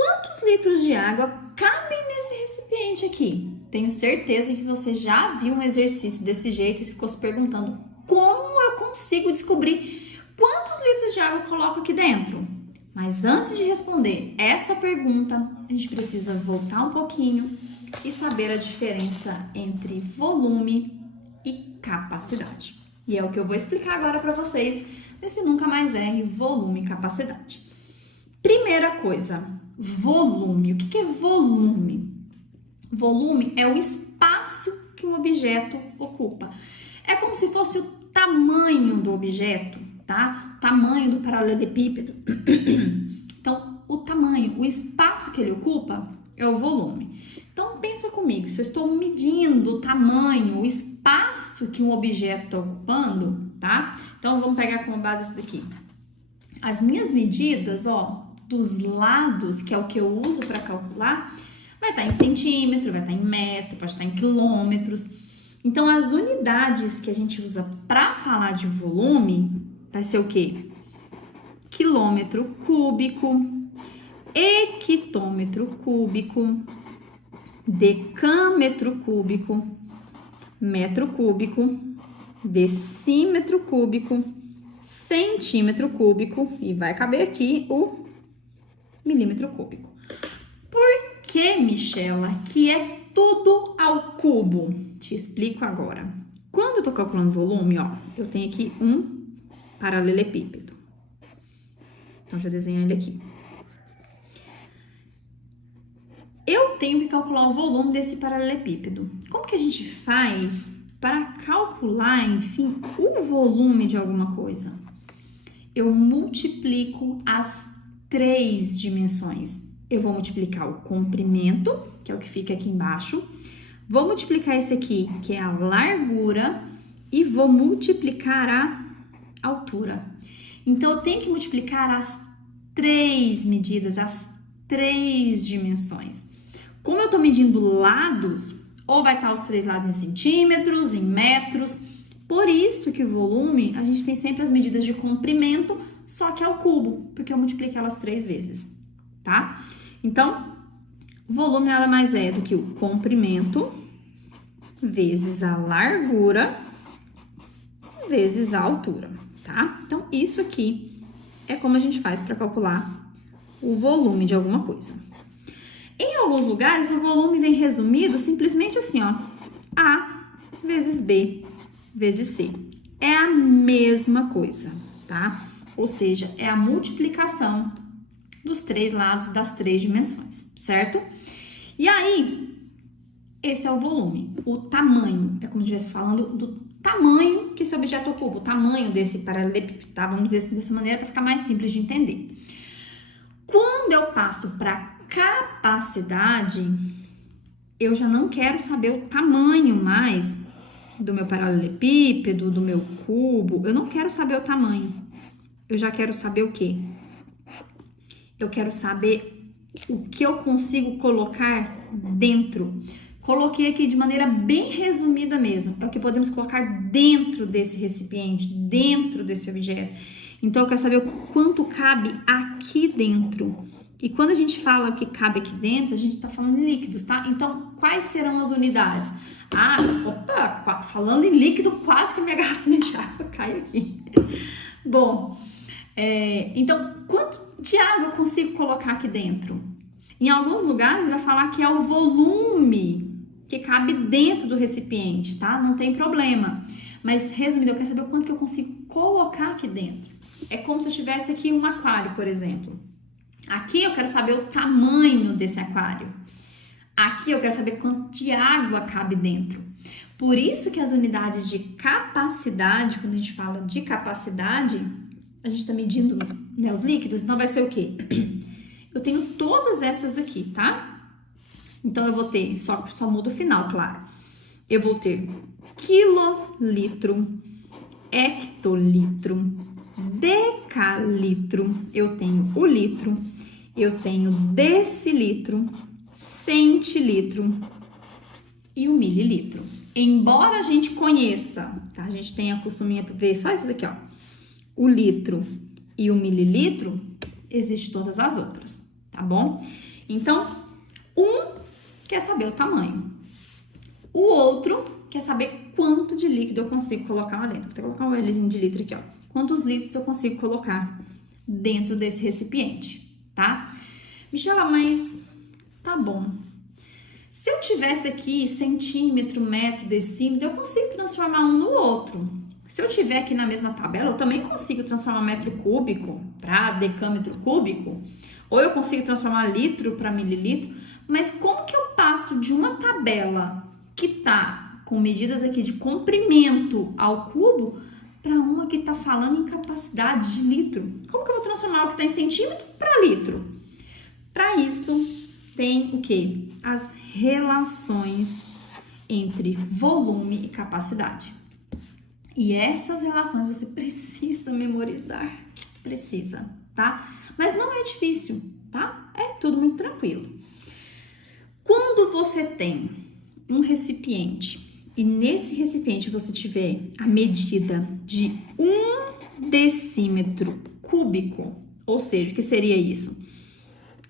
Quantos litros de água cabem nesse recipiente aqui? Tenho certeza que você já viu um exercício desse jeito e ficou se perguntando como eu consigo descobrir quantos litros de água eu coloco aqui dentro. Mas antes de responder essa pergunta, a gente precisa voltar um pouquinho e saber a diferença entre volume e capacidade. E é o que eu vou explicar agora para vocês nesse Nunca Mais Erre volume e capacidade. Primeira coisa, volume. O que é volume? Volume é o espaço que um objeto ocupa. É como se fosse o tamanho do objeto, tá? O tamanho do paralelepípedo. Então, o tamanho, o espaço que ele ocupa é o volume. Então, pensa comigo, se eu estou medindo o tamanho, o espaço que um objeto está ocupando, tá? Então, vamos pegar como base isso daqui. As minhas medidas, ó, dos lados, que é o que eu uso para calcular, vai estar em centímetro, vai estar em metro, pode estar em quilômetros. Então, as unidades que a gente usa para falar de volume vai ser o quê? Quilômetro cúbico, hectômetro cúbico, decâmetro cúbico, metro cúbico, decímetro cúbico, centímetro cúbico e vai caber aqui o milímetro cúbico. Por que, Michela, que é tudo ao cubo? Te explico agora. Quando eu tô calculando volume, ó, eu tenho aqui um paralelepípedo. Então, deixa eu desenhar ele aqui. Eu tenho que calcular o volume desse paralelepípedo. Como que a gente faz para calcular, enfim, o volume de alguma coisa? Eu multiplico as três dimensões. Eu vou multiplicar o comprimento, que é o que fica aqui embaixo. Vou multiplicar esse aqui, que é a largura, e vou multiplicar a altura. Então, eu tenho que multiplicar as três medidas, as três dimensões. Como eu estou medindo lados, ou vai estar os três lados em centímetros, em metros. Por isso que o volume, a gente tem sempre as medidas de comprimento, só que ao cubo, porque eu multipliquei elas 3 vezes, tá? Então, volume nada mais é do que o comprimento vezes a largura vezes a altura, tá? Então, isso aqui é como a gente faz para calcular o volume de alguma coisa. Em alguns lugares, o volume vem resumido simplesmente assim, ó, A vezes B vezes C. É a mesma coisa, tá? Ou seja, é a multiplicação dos três lados das três dimensões, certo? E aí, esse é o volume, o tamanho. É como se estivesse falando do tamanho que esse objeto ocupa, o tamanho desse paralelepípedo, tá? Vamos dizer assim dessa maneira para ficar mais simples de entender. Quando eu passo para capacidade, eu já não quero saber o tamanho mais do meu paralelepípedo, do meu cubo. Eu não quero saber o tamanho. Eu já quero saber o quê? Eu quero saber o que eu consigo colocar dentro. Coloquei aqui de maneira bem resumida mesmo. É o que podemos colocar dentro desse recipiente, dentro desse objeto. Então, eu quero saber o quanto cabe aqui dentro. E quando a gente fala o que cabe aqui dentro, a gente tá falando em líquidos, tá? Então, quais serão as unidades? Ah, opa, falando em líquido, quase que a minha garrafa de água cai aqui. Bom, então, quanto de água eu consigo colocar aqui dentro? Em alguns lugares, vai falar que é o volume que cabe dentro do recipiente, tá? Não tem problema. Mas, resumindo, eu quero saber o quanto que eu consigo colocar aqui dentro. É como se eu tivesse aqui um aquário, por exemplo. Aqui eu quero saber o tamanho desse aquário. Aqui eu quero saber quanto de água cabe dentro. Por isso que as unidades de capacidade, quando a gente fala de capacidade, a gente está medindo, né, os líquidos, então vai ser o quê? Eu tenho todas essas aqui, tá? Então eu vou ter, só muda o final, claro. Eu vou ter quilolitro, hectolitro, decalitro, eu tenho o litro, eu tenho decilitro, centilitro e o mililitro. Embora a gente conheça, tá? A gente tenha costuminha para ver só esses aqui, ó. O litro e o mililitro, existem todas as outras, tá bom? Então, um quer saber o tamanho. O outro quer saber quanto de líquido eu consigo colocar lá dentro. Vou até colocar um Lzinho de litro aqui, ó. Quantos litros eu consigo colocar dentro desse recipiente, tá? Michela, mas tá bom. Se eu tivesse aqui centímetro, metro, decímetro, eu consigo transformar um no outro. Se eu tiver aqui na mesma tabela, eu também consigo transformar metro cúbico para decâmetro cúbico, ou eu consigo transformar litro para mililitro, mas como que eu passo de uma tabela que tá com medidas aqui de comprimento ao cubo para uma que tá falando em capacidade de litro? Como que eu vou transformar o que tá em centímetro para litro? Para isso, tem o quê? As relações entre volume e capacidade. E essas relações você precisa memorizar, precisa, tá? Mas não é difícil, tá? É tudo muito tranquilo. Quando você tem um recipiente e nesse recipiente você tiver a medida de 1 decímetro cúbico, ou seja, o que seria isso?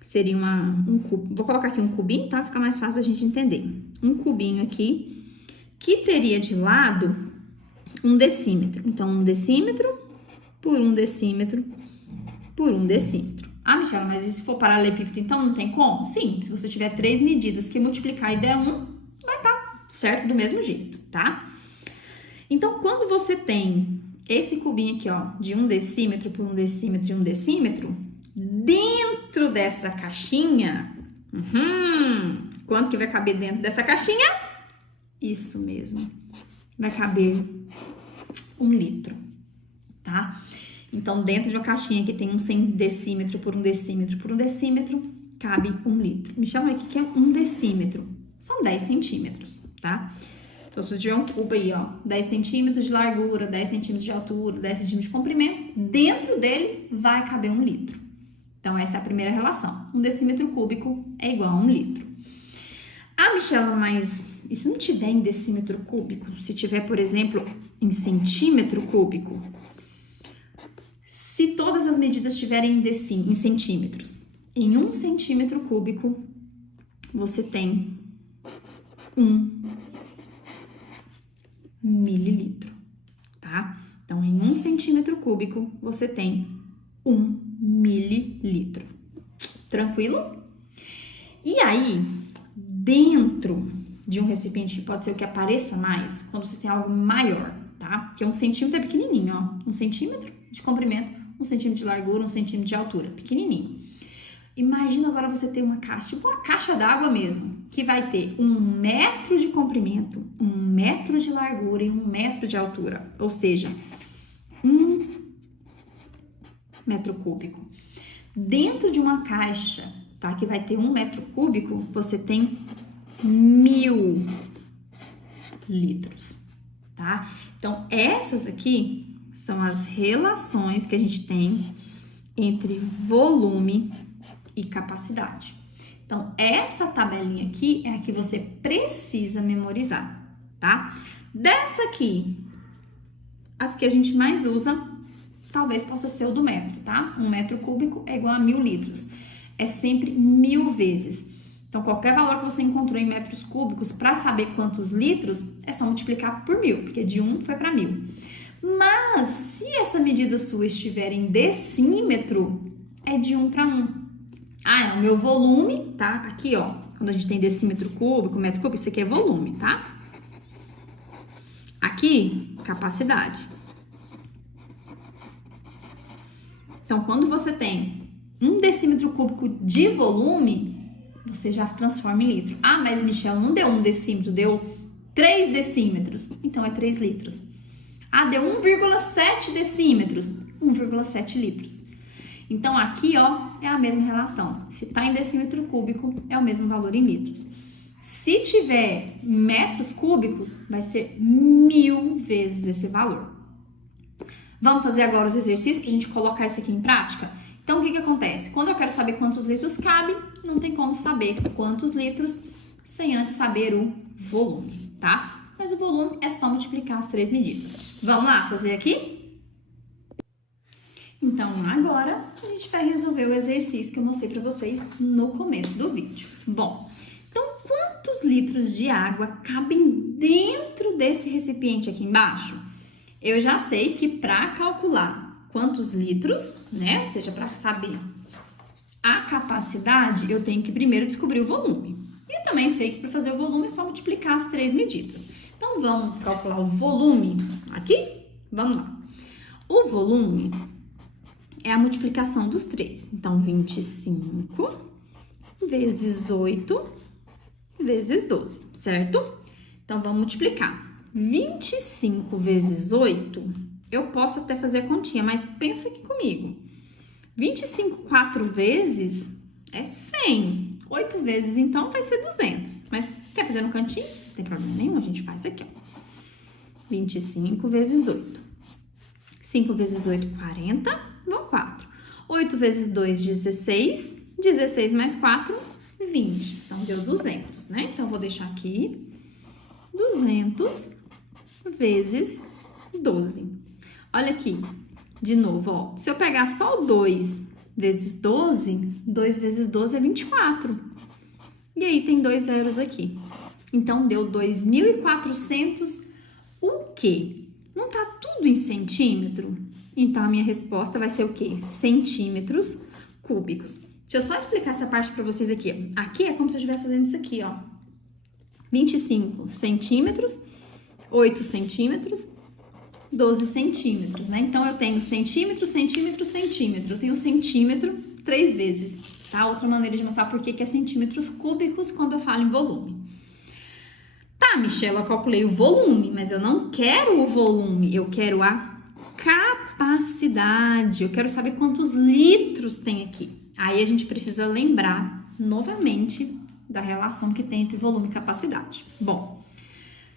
Seria um cubo. Vou colocar aqui um cubinho, tá? Fica mais fácil a gente entender. Um cubinho aqui que teria de lado 1 decímetro. Então, 1 decímetro por 1 decímetro por 1 decímetro. Ah, Michela, mas e se for paralelepípedo, então não tem como? Sim, se você tiver 3 medidas que multiplicar e der 1, vai estar certo do mesmo jeito, tá? Então, quando você tem esse cubinho aqui, ó, de 1 decímetro por 1 decímetro e 1 decímetro, dentro dessa caixinha, quanto que vai caber dentro dessa caixinha? Isso mesmo, vai caber 1 litro, tá? Então, dentro de uma caixinha que tem 1 decímetro por 1 decímetro por 1 decímetro, cabe 1 litro. Me chama aqui que é 1 decímetro, são 10 centímetros, tá? Então, se você tiver um cubo aí, ó, 10 centímetros de largura, 10 centímetros de altura, 10 centímetros de comprimento, dentro dele vai caber 1 litro. Então, essa é a primeira relação. 1 decímetro cúbico é igual a 1 litro. Ah, Michela, mas e se não tiver em decímetro cúbico? Se tiver, por exemplo, em centímetro cúbico? Se todas as medidas estiverem em centímetros, em 1 centímetro cúbico, você tem 1 mililitro, tá? Então, em 1 centímetro cúbico, você tem 1 mililitro. Tranquilo? E aí, dentro de um recipiente, que pode ser o que apareça mais, quando você tem algo maior, tá? Porque 1 centímetro é pequenininho, ó. 1 centímetro de comprimento, 1 centímetro de largura, 1 centímetro de altura, pequenininho. Imagina agora você ter uma caixa, tipo uma caixa d'água mesmo, que vai ter 1 metro de comprimento, 1 metro de largura e 1 metro de altura, ou seja, 1 metro cúbico. Dentro de uma caixa, tá, que vai ter 1 metro cúbico, você tem 1000 litros, tá? Então, essas aqui são as relações que a gente tem entre volume e capacidade. Então, essa tabelinha aqui é a que você precisa memorizar, tá? Dessa aqui, as que a gente mais usa, talvez possa ser o do metro, tá? 1 metro cúbico é igual a 1000 litros. É sempre 1000 vezes. Então, qualquer valor que você encontrou em metros cúbicos, para saber quantos litros, é só multiplicar por 1000, porque de 1 foi para 1000. Mas, se essa medida sua estiver em decímetro, é de 1 para 1. Ah, é o meu volume, tá? Aqui, ó, quando a gente tem decímetro cúbico, metro cúbico, isso aqui é volume, tá? Aqui, capacidade. Então, quando você tem 1 decímetro cúbico de volume, você já transforma em litro. Ah, mas Michela, não deu 1 decímetro, deu 3 decímetros. Então, é 3 litros. Ah, deu 1,7 decímetros, 1,7 litros. Então, aqui, ó, é a mesma relação. Se tá em decímetro cúbico, é o mesmo valor em litros. Se tiver metros cúbicos, vai ser 1000 vezes esse valor. Vamos fazer agora os exercícios para a gente colocar isso aqui em prática? Então, o que acontece? Quando eu quero saber quantos litros cabe, não tem como saber quantos litros sem antes saber o volume, tá? Mas o volume é só multiplicar as 3 medidas. Vamos lá fazer aqui? Então, agora a gente vai resolver o exercício que eu mostrei para vocês no começo do vídeo. Bom, então quantos litros de água cabem dentro desse recipiente aqui embaixo? Eu já sei que para calcular quantos litros, né, ou seja, para saber a capacidade, eu tenho que primeiro descobrir o volume. E também sei que para fazer o volume é só multiplicar as três medidas. Então, vamos calcular o volume aqui? Vamos lá. O volume é a multiplicação dos três. Então, 25 vezes 8 vezes 12, certo? Então, vamos multiplicar. 25 vezes 8, eu posso até fazer a continha, mas pensa aqui comigo. 25 4 vezes é 100. 8 vezes, então, vai ser 200. Mas quer fazer no cantinho? Não tem problema nenhum, a gente faz aqui, ó. 25 vezes 8. 5 vezes 8, 40. Vão 4. 8 vezes 2, 16. 16 mais 4, 20. Então, deu 200, né? Então, vou deixar aqui 200 vezes 12. Olha aqui, de novo, ó. Se eu pegar só o 2 vezes 12, 2 vezes 12 é 24. E aí, tem 2 zeros aqui. Então, deu 2.400 o quê? Não tá tudo em centímetro? Então, a minha resposta vai ser o quê? Centímetros cúbicos. Deixa eu só explicar essa parte para vocês aqui. Aqui é como se eu estivesse fazendo isso aqui, ó. 25 centímetros, 8 centímetros, 12 centímetros, né? Então, eu tenho centímetro, centímetro, centímetro. Eu tenho centímetro 3 vezes, tá? Outra maneira de mostrar por que é centímetros cúbicos quando eu falo em volume. Tá, Michelle, eu calculei o volume, mas eu não quero o volume, eu quero a capacidade. Eu quero saber quantos litros tem aqui. Aí, a gente precisa lembrar novamente da relação que tem entre volume e capacidade. Bom,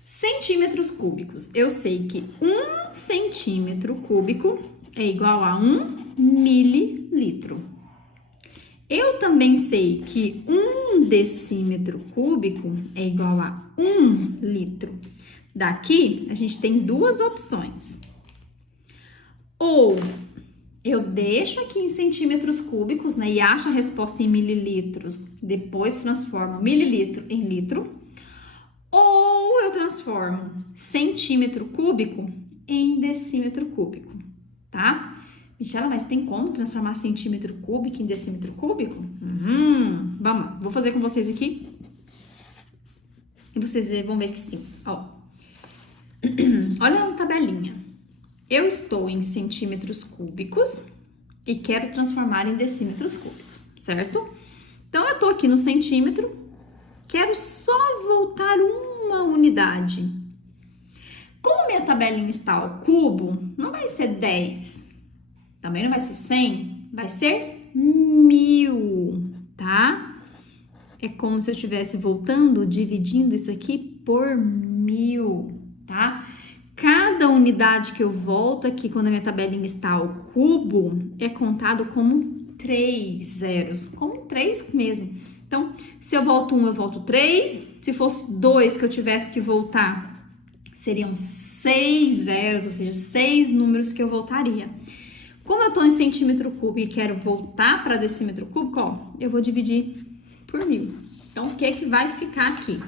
centímetros cúbicos. Eu sei que 1 centímetro cúbico é igual a 1 mililitro. Eu também sei que 1 decímetro cúbico é igual a 1 litro. Daqui, a gente tem duas opções. Ou eu deixo aqui em centímetros cúbicos, né, e acho a resposta em mililitros, depois transformo mililitro em litro. Ou eu transformo centímetro cúbico em decímetro cúbico, tá? Michela, mas tem como transformar centímetro cúbico em decímetro cúbico? Vamos lá, vou fazer com vocês aqui. E vocês vão ver que sim, ó. Olha a tabelinha. Eu estou em centímetros cúbicos e quero transformar em decímetros cúbicos, certo? Então, eu tô aqui no centímetro, quero só voltar uma unidade. Como minha tabelinha está ao cubo, não vai ser 10, também não vai ser 100, vai ser 1000, tá? É como se eu estivesse voltando, dividindo isso aqui por 1000, tá? Cada unidade que eu volto aqui, quando a minha tabelinha está ao cubo, é contado como 3 zeros, como 3 mesmo. Então, se eu volto 1, eu volto 3. Se fosse 2 que eu tivesse que voltar, seriam 6 zeros, ou seja, 6 números que eu voltaria. Como eu estou em centímetro cúbico e quero voltar para decímetro cúbico, ó, eu vou dividir por 1000. Então, o que que vai ficar aqui?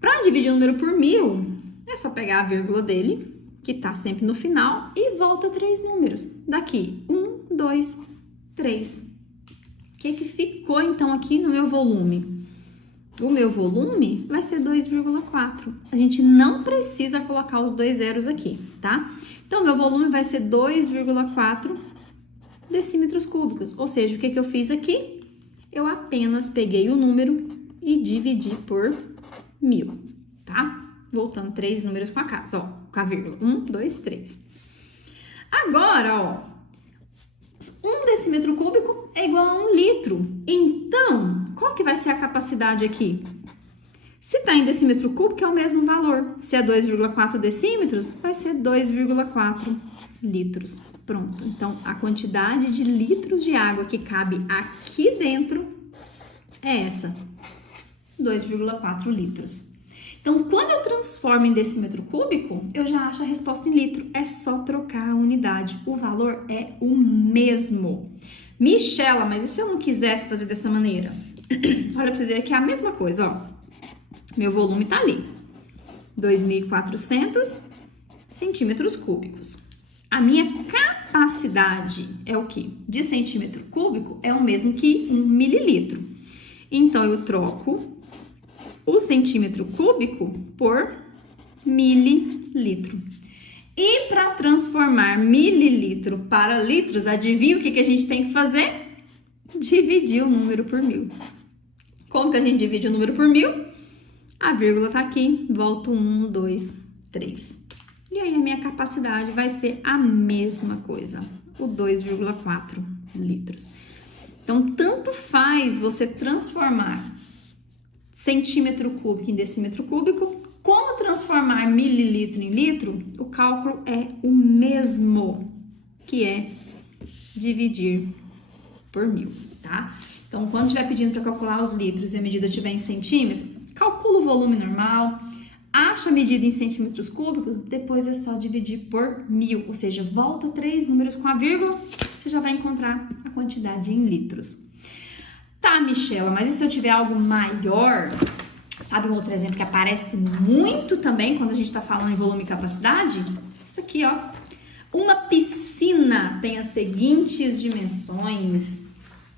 Para dividir o número por 1000, é só pegar a vírgula dele, que tá sempre no final, e volta 3 números. Daqui, 1, 2, 3. O que que ficou, então, aqui no meu volume? O meu volume vai ser 2,4. A gente não precisa colocar os 2 zeros aqui, tá? Então, meu volume vai ser 2,4 decímetros cúbicos. Ou seja, o que que eu fiz aqui? Eu apenas peguei o número e dividi por 1000, tá? Voltando 3 números com a casa, ó, com a vírgula. 1, 2, 3. Agora, ó, 1 decímetro cúbico é igual a 1 litro. Então, qual que vai ser a capacidade aqui? Se tá em decímetro cúbico, é o mesmo valor. Se é 2,4 decímetros, vai ser 2,4 litros. Pronto. Então, a quantidade de litros de água que cabe aqui dentro é essa. 2,4 litros. Então, quando eu transformo em decímetro cúbico, eu já acho a resposta em litro. É só trocar a unidade. O valor é o mesmo. Michela, mas e se eu não quisesse fazer dessa maneira? Olha, pra vocês verem que é a mesma coisa, ó. Meu volume tá ali. 2.400 centímetros cúbicos. A minha capacidade é o quê? De centímetro cúbico é o mesmo que 1 mililitro. Então, eu troco o centímetro cúbico por mililitro. E para transformar mililitro para litros, adivinha o que a gente tem que fazer? Dividir o número por 1000. Como que a gente divide o número por 1000? A vírgula tá aqui, volto 1, 2, 3. E aí a minha capacidade vai ser a mesma coisa, o 2,4 litros. Então, tanto faz você transformar centímetro cúbico em decímetro cúbico, como transformar mililitro em litro, o cálculo é o mesmo, que é dividir por 1000, tá? Então, quando estiver pedindo para calcular os litros e a medida estiver em centímetro, calcula o volume normal, acha a medida em centímetros cúbicos, depois é só dividir por 1000, ou seja, volta 3 números com a vírgula, você já vai encontrar a quantidade em litros. Tá, Michela, mas e se eu tiver algo maior? Sabe um outro exemplo que aparece muito também quando a gente está falando em volume e capacidade? Isso aqui, ó. Uma piscina tem as seguintes dimensões: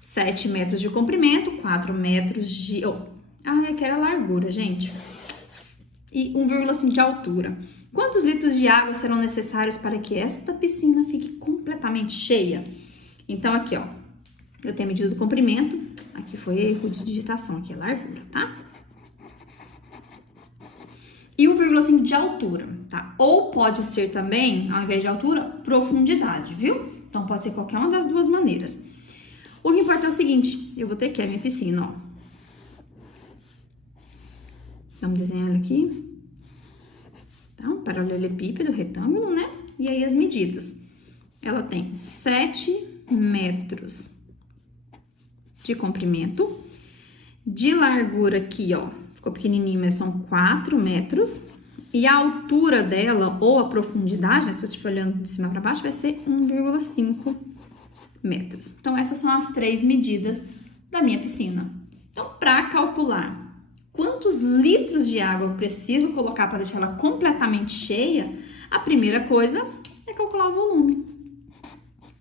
7 metros de comprimento, 4 metros de... é que era a largura, gente. E 1,5 de altura. Quantos litros de água serão necessários para que esta piscina fique completamente cheia? Então, aqui, ó, eu tenho a medida do comprimento. Aqui foi erro de digitação, aqui é largura, tá? E 1,5 de altura, tá? Ou pode ser também, ao invés de altura, profundidade, viu? Então, pode ser qualquer uma das duas maneiras. O que importa é o seguinte, eu vou ter aqui a minha piscina, ó. Vamos desenhar ela aqui. Então, paralelepípedo, retângulo, né? E aí as medidas. Ela tem 7 metros de comprimento. De largura aqui, ó, ficou pequenininho, mas são 4 metros. E a altura dela, ou a profundidade, né, se eu estiver olhando de cima para baixo, vai ser 1,5 metros. Então, essas são as 3 medidas da minha piscina. Então, para calcular quantos litros de água eu preciso colocar para deixar ela completamente cheia, a primeira coisa é calcular o volume.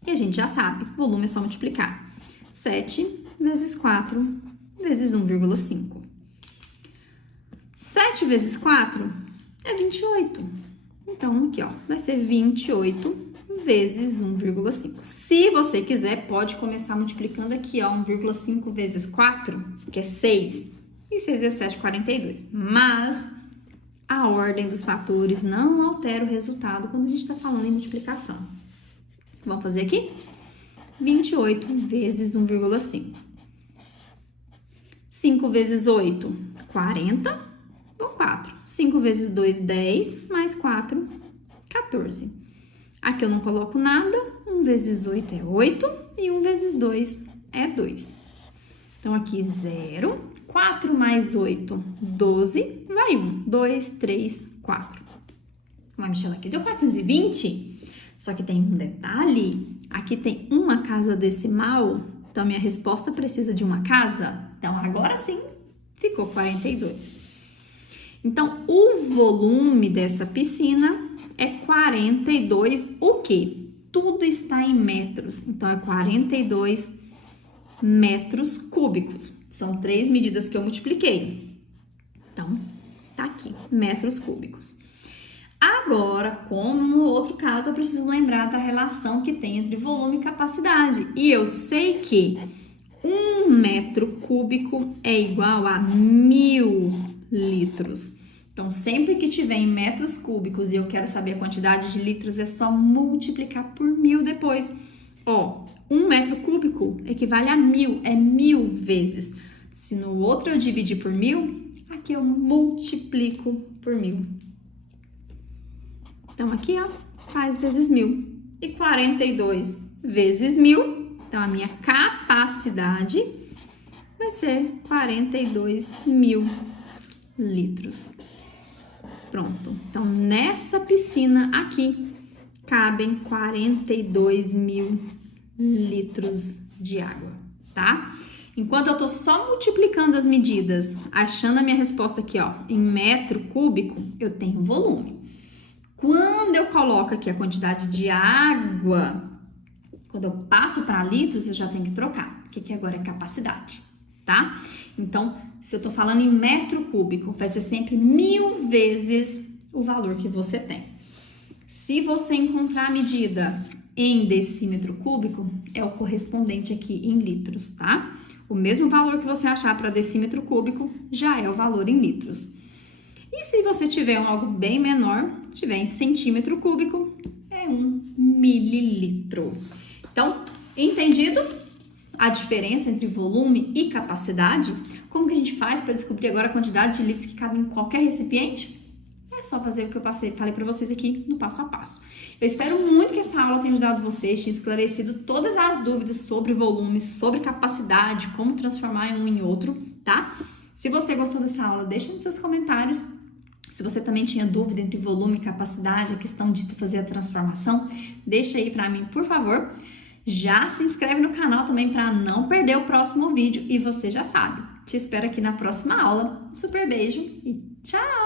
E a gente já sabe, volume é só multiplicar. 7 vezes 4 vezes 1,5. 7 vezes 4 é 28. Então, aqui, ó, vai ser 28 vezes 1,5. Se você quiser, pode começar multiplicando aqui, ó, 1,5 vezes 4, que é 6. E 6 vezes 7, 42. Mas a ordem dos fatores não altera o resultado quando a gente está falando em multiplicação. Vamos fazer aqui? 28 vezes 1,5. 5 vezes 8, 40. Bom, 4. 5 vezes 2, 10. Mais 4, 14. Aqui eu não coloco nada. 1 vezes 8 é 8. E 1 vezes 2 é 2. Então, aqui 0. 4 mais 8, 12, vai 1, 2, 3, 4. Vai, Michela, aqui deu 420, só que tem um detalhe, aqui tem uma casa decimal, então a minha resposta precisa de uma casa, então agora sim, ficou 42. Então, o volume dessa piscina é 42, o quê? Tudo está em metros, então é 42 metros cúbicos. São 3 medidas que eu multipliquei. Então, tá aqui, metros cúbicos. Agora, como no outro caso, eu preciso lembrar da relação que tem entre volume e capacidade. E eu sei que 1 metro cúbico é igual a 1000 litros. Então, sempre que tiver em metros cúbicos e eu quero saber a quantidade de litros, é só multiplicar por 1000 depois. Ó, 1 metro cúbico equivale a 1000, é 1000 vezes. Se no outro eu dividir por 1000, aqui eu multiplico por 1000. Então, aqui, ó, faz vezes 1000. E 42 vezes 1000, então a minha capacidade vai ser 42.000 litros. Pronto. Então, nessa piscina aqui, cabem 42 mil litros de água, tá? Enquanto eu tô só multiplicando as medidas, achando a minha resposta aqui, ó, em metro cúbico, eu tenho volume. Quando eu coloco aqui a quantidade de água, quando eu passo para litros, eu já tenho que trocar, porque aqui agora é capacidade, tá? Então, se eu tô falando em metro cúbico, vai ser sempre 1000 vezes o valor que você tem. Se você encontrar a medida em decímetro cúbico, é o correspondente aqui em litros, tá? O mesmo valor que você achar para decímetro cúbico já é o valor em litros. E se você tiver algo bem menor, tiver em centímetro cúbico, é 1 mililitro. Então, entendido a diferença entre volume e capacidade? Como que a gente faz para descobrir agora a quantidade de litros que cabe em qualquer recipiente? É só fazer o que eu falei para vocês aqui no passo a passo. Eu espero muito que essa aula tenha ajudado vocês, tenha esclarecido todas as dúvidas sobre volume, sobre capacidade, como transformar um em outro, tá? Se você gostou dessa aula, deixa nos seus comentários. Se você também tinha dúvida entre volume e capacidade, a questão de fazer a transformação, deixa aí para mim, por favor. Já se inscreve no canal também para não perder o próximo vídeo e você já sabe. Te espero aqui na próxima aula. Um super beijo e tchau!